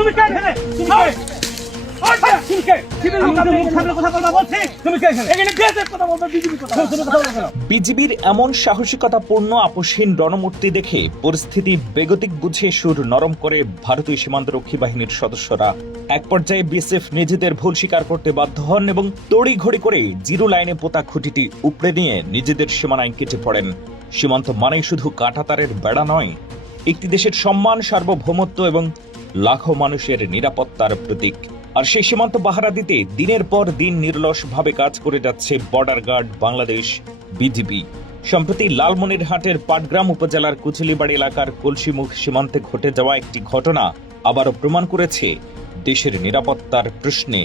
তুমি কে এখানে? তুমি কে? তুমি কে? সামনে কথা বলবা বলছি। তুমি কে এখানে? এখানে বিএসএফ কথা বলবা, বিজেপি কথা বলবা। বিজিবির এমন সাহসিকতাপূর্ণ আপোষহীন রণমূর্তি দেখে পরিস্থিতি বেগতিক বুঝে সুর নরম করে ভারতীয় সীমান্তরক্ষী বাহিনীর সদস্যরা এক পর্যায়ে বিএসএফ নিজেদের ভুল স্বীকার করতে বাধ্য হন এবং তড়িঘড়ি করে জিরো লাইনে পোতা খুঁটিটি উপড়ে নিয়ে নিজেদের সীমানায় কেটে পড়েন। সীমান্ত মানেই শুধু কাঁটাতারের বেড়া নয়, একটি দেশের সম্মান, সার্বভৌমত্ব এবং লাখো মানুষের নিরাপত্তার প্রতীক। আর সেই সীমান্ত পাহারা দিতে দিনের পর দিন নিরলসভাবে কাজ করে যাচ্ছে বর্ডার গার্ড বাংলাদেশ বিজিবি। সম্প্রতি লালমনিরহাটের পাটগ্রাম উপজেলার কুচুলিবাড়ি এলাকার কলসিমুখ সীমান্তে ঘটে যাওয়া একটি ঘটনা আবারও প্রমাণ করেছে দেশের নিরাপত্তার প্রশ্নে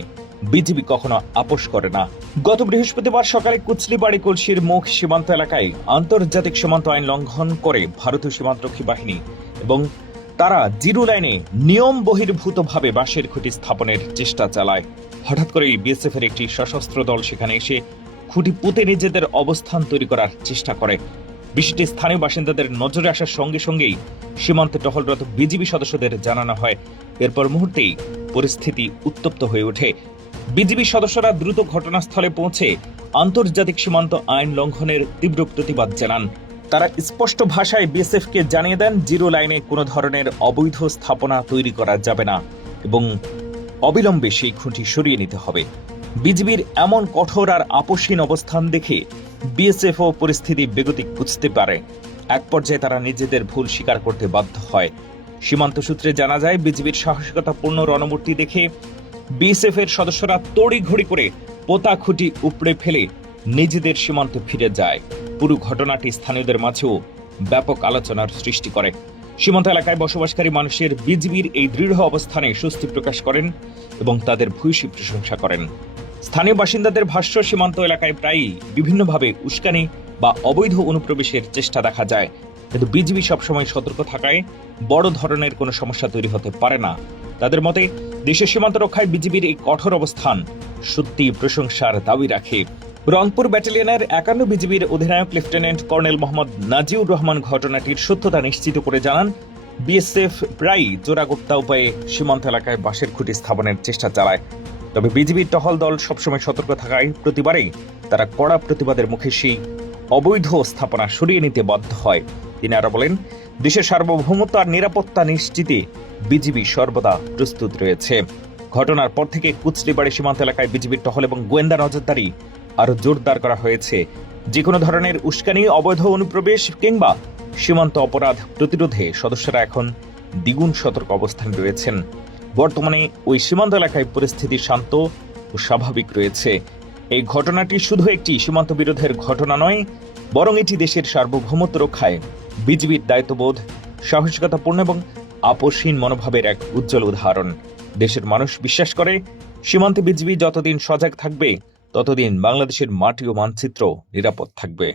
বিজিবি কখনো আপোষ করে না। গত বৃহস্পতিবার সকালে কুচলিবাড়ি কলসির মুখ সীমান্ত এলাকায় আন্তর্জাতিক সীমান্ত আইন লঙ্ঘন করে ভারতীয় সীমান্তরক্ষী বাহিনী এবং তারা জিরো লাইনে নিয়ম বহির্ভূতভাবে বাঁশের খুঁটি স্থাপনের চেষ্টা চালায়। হঠাৎ করেই বিএসএফ এর একটি সশস্ত্র দল সেখানে এসে খুঁটি পুঁতে নিজেদের অবস্থান তৈরি করার চেষ্টা করে। বিষয়টি স্থানীয় বাসিন্দাদের নজরে আসার সঙ্গে সঙ্গেই সীমান্তে টহলরত বিজিবি সদস্যদের জানানো হয়। এরপর মুহূর্তেই পরিস্থিতি উত্তপ্ত হয়ে ওঠে। বিজিবি সদস্যরা দ্রুত ঘটনাস্থলে পৌঁছে আন্তর্জাতিক সীমান্ত আইন লঙ্ঘনের তীব্র প্রতিবাদ জানান। তারা স্পষ্ট ভাষায় বিএসএফকে জানিয়ে দেন জিরো লাইনে কোনো ধরনের অবৈধ স্থাপনা তৈরি করা যাবে না এবং অবিলম্বে সেই খুঁটি সরিয়ে নিতে হবে। বিজিবির এমন কঠোর আর আপোষহীন অবস্থান দেখে বিএসএফও পরিস্থিতি বেগতিক বুঝতে পারে। এক পর্যায়ে তারা নিজেদের ভুল স্বীকার করতে বাধ্য হয়। সীমান্ত সূত্রে জানা যায়, বিজিবির সাহসিকতাপূর্ণ রণমূর্তি দেখে বিএসএফ এর সদস্যরা তড়িঘড়ি করে পোতা খুঁটি উপড়ে ফেলে নিজেদের সীমান্তে ফিরে যায়। পুরো ঘটনাটি স্থানীয়দের মাঝেও ব্যাপক আলোচনার সৃষ্টি করে। সীমান্ত এলাকায় বসবাসকারী মানুষের বিজিবির এই দৃঢ় অবস্থানে স্বস্তি প্রকাশ করেন এবং তাদের ভূয়সী প্রশংসা করেন। স্থানীয় বাসিন্দাদের ভাষ্য, সীমান্ত এলাকায় প্রায়ই বিভিন্নভাবে উস্কানি বা অবৈধ অনুপ্রবেশের চেষ্টা দেখা যায়, কিন্তু বিজিবি সবসময় সতর্ক থাকায় বড় ধরনের কোনো সমস্যা তৈরি হতে পারে না। তাদের মতে দেশের সীমান্ত রক্ষায় বিজিবির এই কঠোর অবস্থান সত্যি প্রশংসার দাবি রাখে। রংপুর ব্যাটালিয়নের ৫১ বিজিবির অধিনায়ক লেফটেন্যান্ট কর্নেল মোহাম্মদ নাজিউর রহমান ঘটনাটির সত্যতা নিশ্চিত করে জানান, বিএসএফ প্রায়ই চোরাগোপ্তা উপায়ে সীমান্ত এলাকায় বাঁশের খুঁটি স্থাপনের চেষ্টা চালায়। তবে বিজিবির টহল দল সবসময় সতর্ক থাকায় প্রতিবারেই তারা কড়া প্রতিবাদের মুখে সেই অবৈধ স্থাপনা সরিয়ে নিতে বাধ্য হয়। তিনি আরো বলেন, দেশের সার্বভৌমত্ব আর নিরাপত্তা নিশ্চিতে বিজিবি সর্বদা প্রস্তুত রয়েছে। ঘটনার পর থেকে কুচলিবাড়ি সীমান্ত এলাকায় বিজিবির টহল এবং গোয়েন্দা নজরদারি আরো জোরদার করা হয়েছে। যে কোনো ধরনের উস্কানি, অবৈধ অনুপ্রবেশ কিংবা সীমান্ত অপরাধ প্রতিরোধে সদস্যরা এখন দ্বিগুণ সতর্ক অবস্থানে রয়েছেন। বর্তমানে ওই সীমান্ত এলাকায় পরিস্থিতি শান্ত ও স্বাভাবিক রয়েছে। এই ঘটনাটি শুধু একটি সীমান্ত বিরোধের ঘটনা নয়, বরং এটি দেশের সার্বভৌমত্ব রক্ষায় বিজিবির দায়িত্ববোধ, সাহসিকতাপূর্ণ এবং আপোষহীন মনোভাবের এক উজ্জ্বল উদাহরণ। দেশের মানুষ বিশ্বাস করে, সীমান্তে বিজিবি যতদিন সজাগ থাকবে ততদিন বাংলাদেশের মাটি ও মানচিত্র নিরাপদ থাকবে।